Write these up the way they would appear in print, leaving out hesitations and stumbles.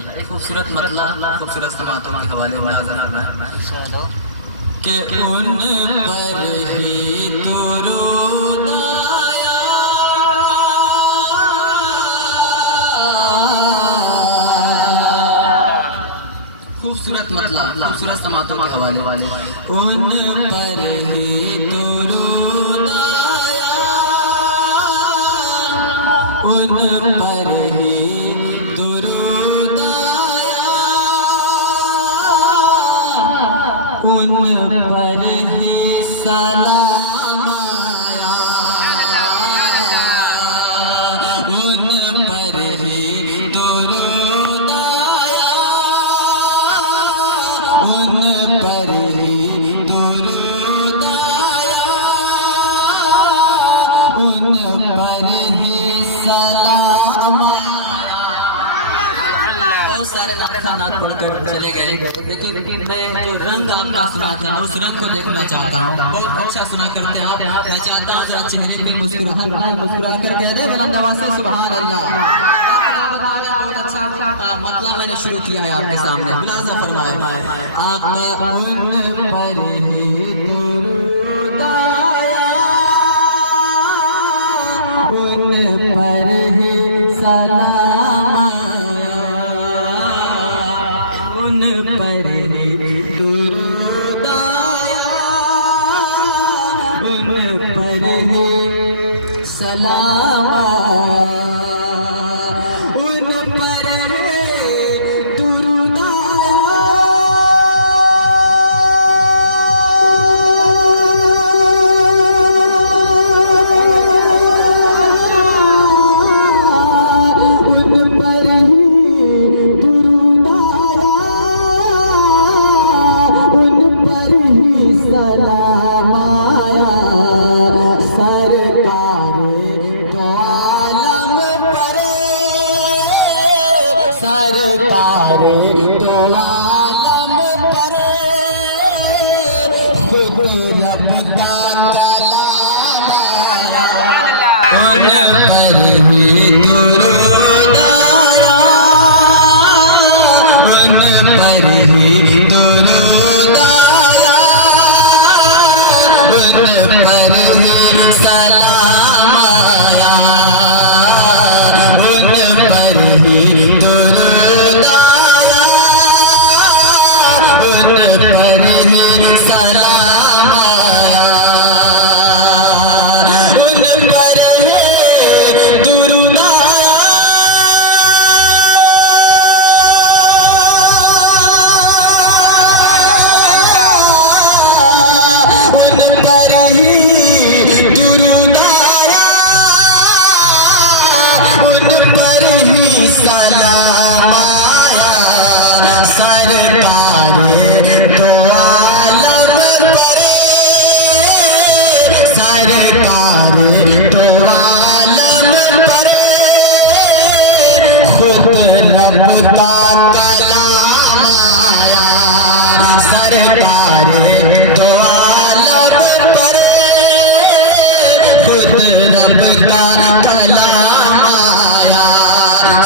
एक खूबसूरत मतलब खूबसूरत समातों के हवाले कि उन पर ही दुरूद आया, खूबसूरत मतलब खूबसूरत समातों के हवाले उन पर ही दुरूद आया, उन पर ही दुरूद आया, उन पर ही सलाम आया, उन पर ही दुरूद आया, उन पर ही दुरूद आया, उन पर ही सलाम आया। बहुत सारे नात पढ़कर चले गए, लेकिन मैं जो रंग आपका सुनाता हूँ उस रंग को देखना चाहता हूँ। बहुत अच्छा सुना करते हैं आप। मैं चाहता हूँ जरा चेहरे पे मुस्कुराहट बनाए, मुस्कुरा कर कह दे बुलंदवा से सुभान अल्लाह। बहुत अच्छा मतलब मैंने शुरू किया है आपके सामने। मुलाज़ा फरमाए आका उन पर ही दुरूद आया, उन पर ही सलाम आया, उन पर ही दुरूद आया, उन पर ही सलाम आया, उन पर ही दुरूद सलाम आया, सरकार दो आलम परे, सरकार दो आलम परे, खुद रब का कलाम आया, उन पर ही दुरूद आया, उन पर ही दुरूद आया, उन पर ही सलाम आया, उन पर ही दुरूद आया, उन पर ही सलाम आया, उन पर ही दुरूद आया, उन पर ही दुरूद आया, उन पर ही सलाम आया, सरकार दो आलम परे, सरकार दो आलम परे, खुद रब का कलाम आया, सरकार दो आलम परे, खुद रब का कलाम आया,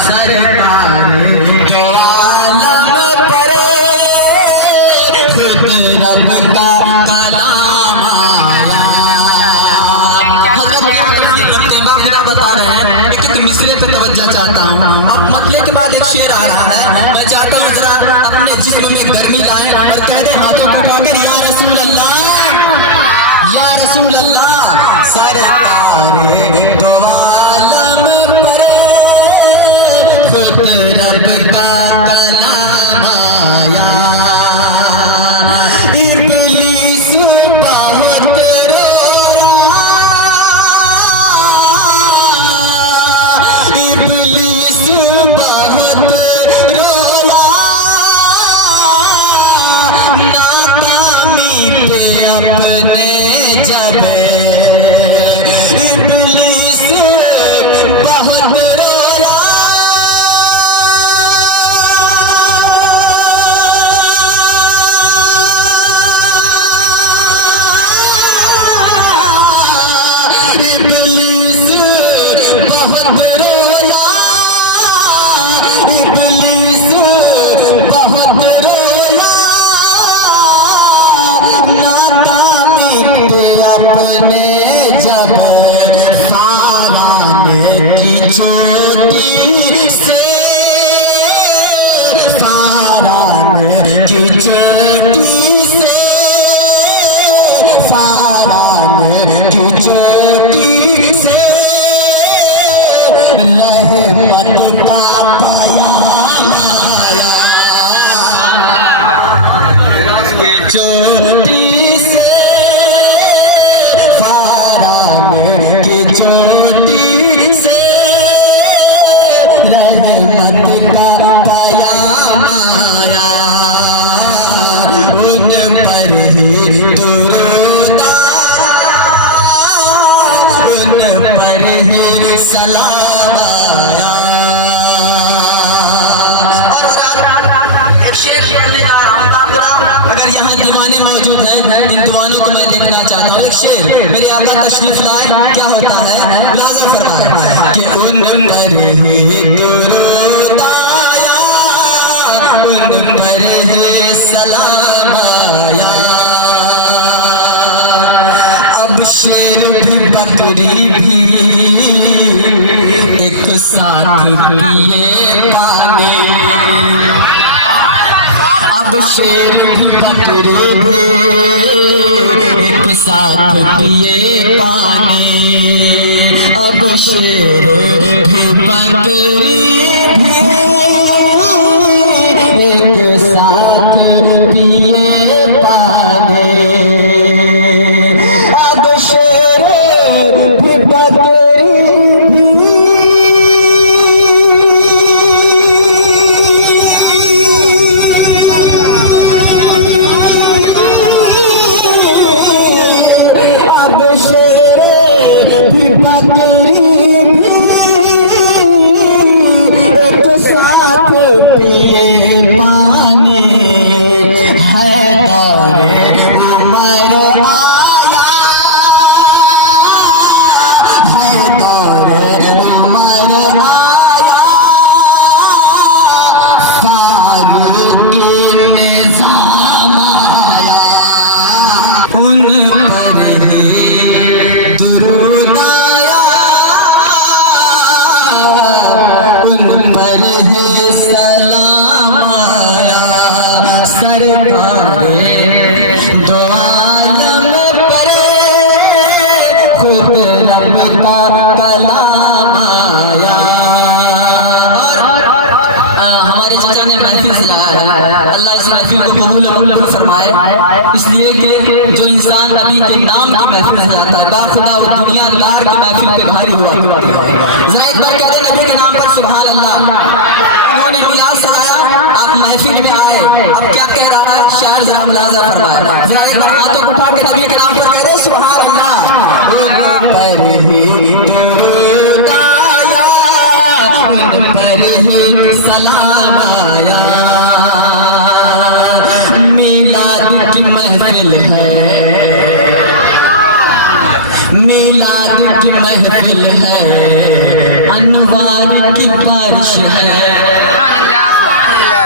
सरकार दो आलम परे, खुद रब का कलाम आया। हज़रत बता रहे हैं कि एक मिसरे पे तवज्जो चाहता हूँ। अब मतले के बाद एक शेर आ रहा है, मैं चाहता हूँ जरा अपने जिस्म में गर्मी लाएं और कह दे हाथों को उठाकर या रसूल अल्लाह, या रसूल अल्लाह, सरकार दो आलम परे, खुद रब का कलाम आया, इब्लीस बहुत रोया, इब्लीस बहुत रोया, नाकाम अपने जब फारान की चोटी से, फारान की चोटी से, फारान की चोटी से रहमत का कयाम आया। चोटी से, फारान की चोटी से रहमत का कयाम आया। उन पर ही दुरूद आया, उन पर ही सलाम आया। और एक शेर पढ़ने जा रहा हूँ, अगर यहाँ दीवाने मौजूद हैं, इन दीवानों को मैं देखना चाहता हूँ। एक शेर मेरे आका तशरीफ लाए, क्या होता है मुलाज़ा फरमाए कि उन पर ही दुरूद आया, उन पर ही सलाम आया। अब शेर भी बकरी भी एक साथ पिए पानी, अब शेर भी बकरी भी एक साथ पिए पानी, अब शेर भी बकरी भी एक साथ पिए पानी, अब शेर भी बकरी हमारे चाचा ने महफिल सजाया है, अल्लाह इस महफिल को कबूल और मकबूल फरमाए। इसलिए कि जो इंसान नबी के नाम की महफिल सजाता है, बाखुदा वो दुनियादार की महफिल पे भारी हुआ। जरा एक बार कह दे नबी के नाम पर सुभान अल्लाह। इन्होंने मिलाद सजाया, आप महफिल में आए, अब क्या कह रहा है शायर, जरा मुलाजा फरमाए। जरा एक बार हाथों को उठा के नबी के नाम पर कह रहे सुभान अल्लाह। पर ही सलाम आया, मिलाद की महफिल है, मिलाद की महफिल है, अनवार की बारिश है,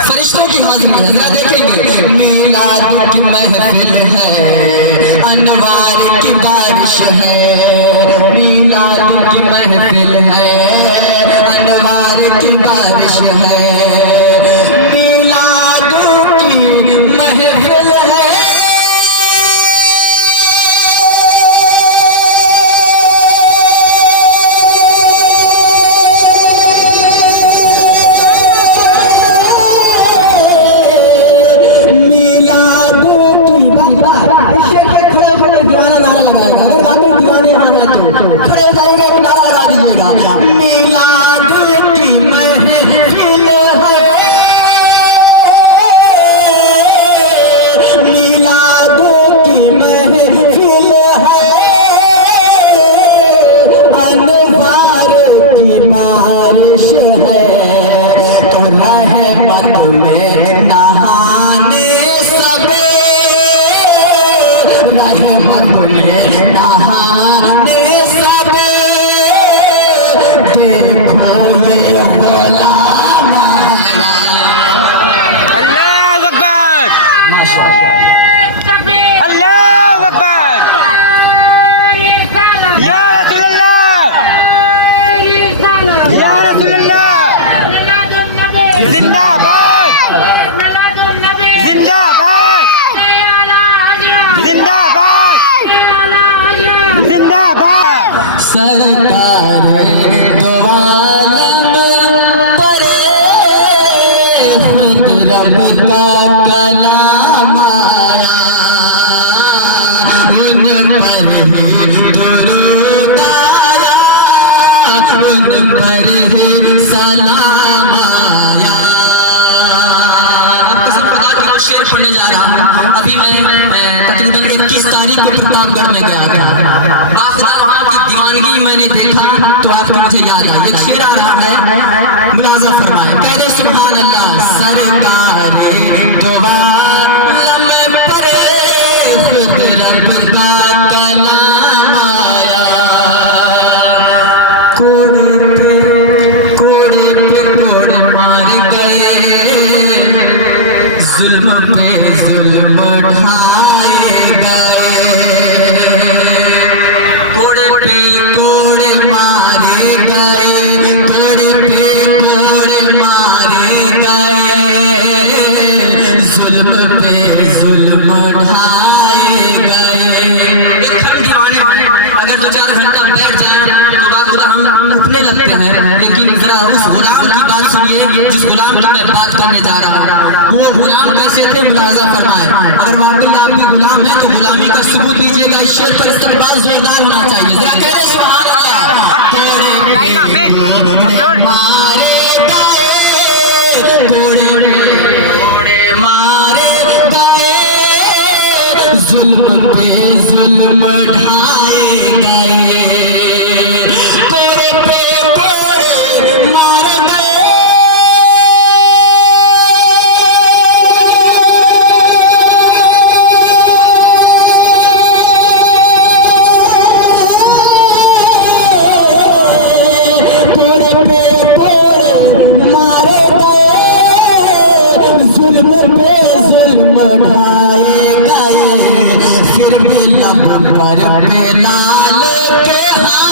फरिश्तों की हाजिरी है। जरा देखेंगे, मिलाद की महफिल है, अनवार की बारिश है, मिलाद की महफिल है, अनवार की बारिश है, मिलाद की महफिल है। खड़े हो जाओगे, नारा लगा दीजिएगा, मिलाद की महफिल है, मिलाद की महफिल है, अनवार की बारिश है, तो रहमत में नहाने सबे, रहमत में नहाने बलुचिस्तानी के प्रतापगढ़ में गया था। आखिर वहाँ की दीवानगी मैंने देखा तो आपको मुझे याद आया। एक शेर आ रहा है, मुलाजा फरमाए। कह दे सुभान अल्लाह। सरकार दुआ लम्बे परे खुद रब का कलाम आया। कोड़े पे कोड़ मार गए, जुल्म पे जुल्म ढाए गए। कोड़े पे कोड़ मारे गए, कोड़े पे कोड़ मारे गए, जुल्म पे जुल्म ढाए गए। एक खंड दीवाने अगर 2-4 घंटा बैठ जाए तो बाखुदा हम उठने लगते हैं। लेकिन जरा उस गुलाम की बात सुनिए जिस गुलाम की मैं बात करने जा रहा हूँ। वो गुलाम कैसे थे, मुलाजा फरमाए। अगर वाकई आप भी गुलाम है तो गुलामी का सबूत दीजिएगा। इस शेर पर इस्तेमाल जोरदार होना चाहिए। जरा कह दे सुभान अल्लाह। कोड़े मारे गए, कोड़े मारे गए, जुल्म पे जुल्म ढाए गए। कोड़े पे कोड़े मार गए, फिर भी लब पर लाल के हाँ,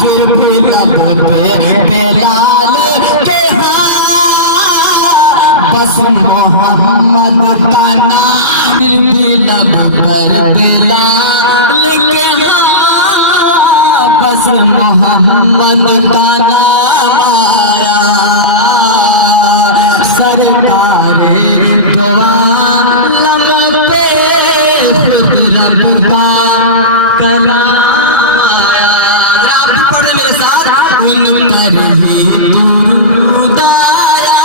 फिर भी लब पे लाल के हाँ, बस मोहम्मद का नाम। फिर भी लब पर लाल के हाँ, बस मोहम्मद का नाम आया। सरकार खुद रब का कलाम आया। आप भी पढ़े मेरे साथ। उन पर ही दुरूद आया,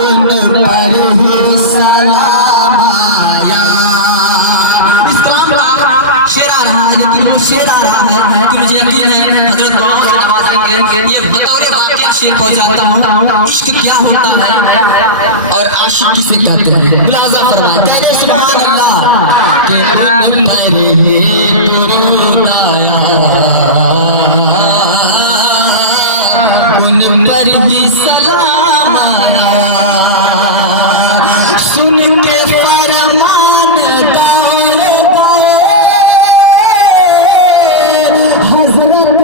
उन पर ही सलाम आया। इस कलाम का शेर आ रहा है, लेकिन वो शेर आ रहा है कि मुझे यकीन है हजरत मोहम्मद से नवाजेंगे। ये बतौर वाक़या शेर पहुंचाता हूँ। इश्क क्या होता है और आशिक किसे कहते हैं, मुलाजा फरमाए। कह दे सुभान अल्लाह। कि उन पर ही दुरूद आया, उन पर ही सलाम आया। सुन के फरमान दौड़ गए हजरत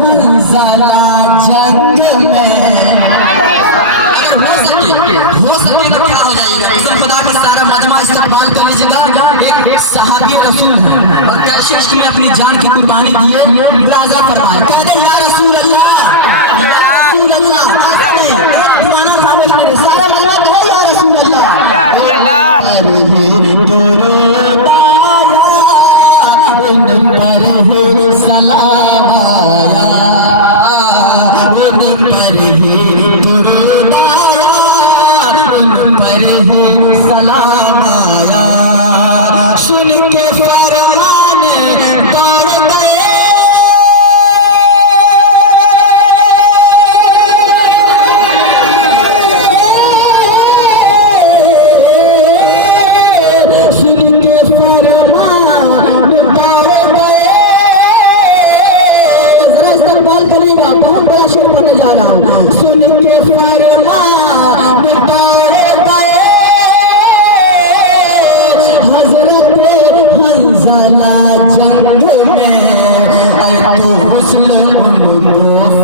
हंज़ला जंग में। हो सके तो क्या हो जाएगा, खुदा का सारा मजमा इस्तेमाल कर लीजिएगा। एक सहाबी रसूल है और कैसे इश्क में अपनी जान की कुर्बानी दिए। मुलाजा फरमाए। कह दे या रसूल अल्लाह, या रसूल अल्लाह। ऐसे नहीं, एक दीवाना साबित करे, सारा मजमा कहे या रसूल अल्लाह। उन पर ही दुरूद आया, उन पर ही सलाम आया, उन पर ही दुरूद आया, उन पर ही सलाम आया। सुन के फरमान दौड़ गए बहुत बड़ा शेर पढ़ने जा रहा हूँ। सुन के फरमान दौड़ गए हजरत हंज़ला जंग में। तो हुस्न उनको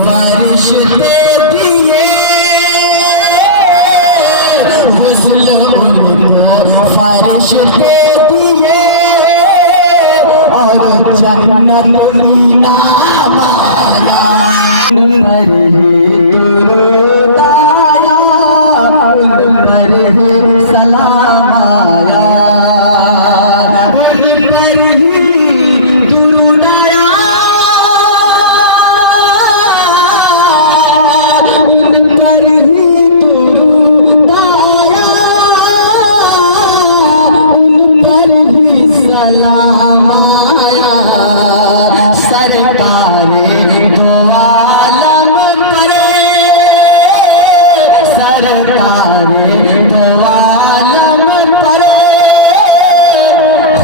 फरिश्ते दिए, हुस्न उनको फरिश्ते दिए, और जन्नत नाम आया। उन पर ही दुरूद आया, उन पर ही सलाम आया, उन पर ही दुरूद आया, उन पर ही दुरूद आया। सलाम आया सरकारे दो आलम करे सरकारे दो आलम करे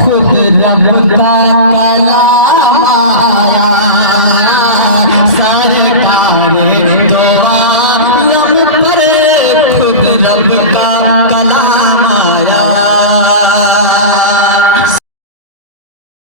खुद रब का कलाम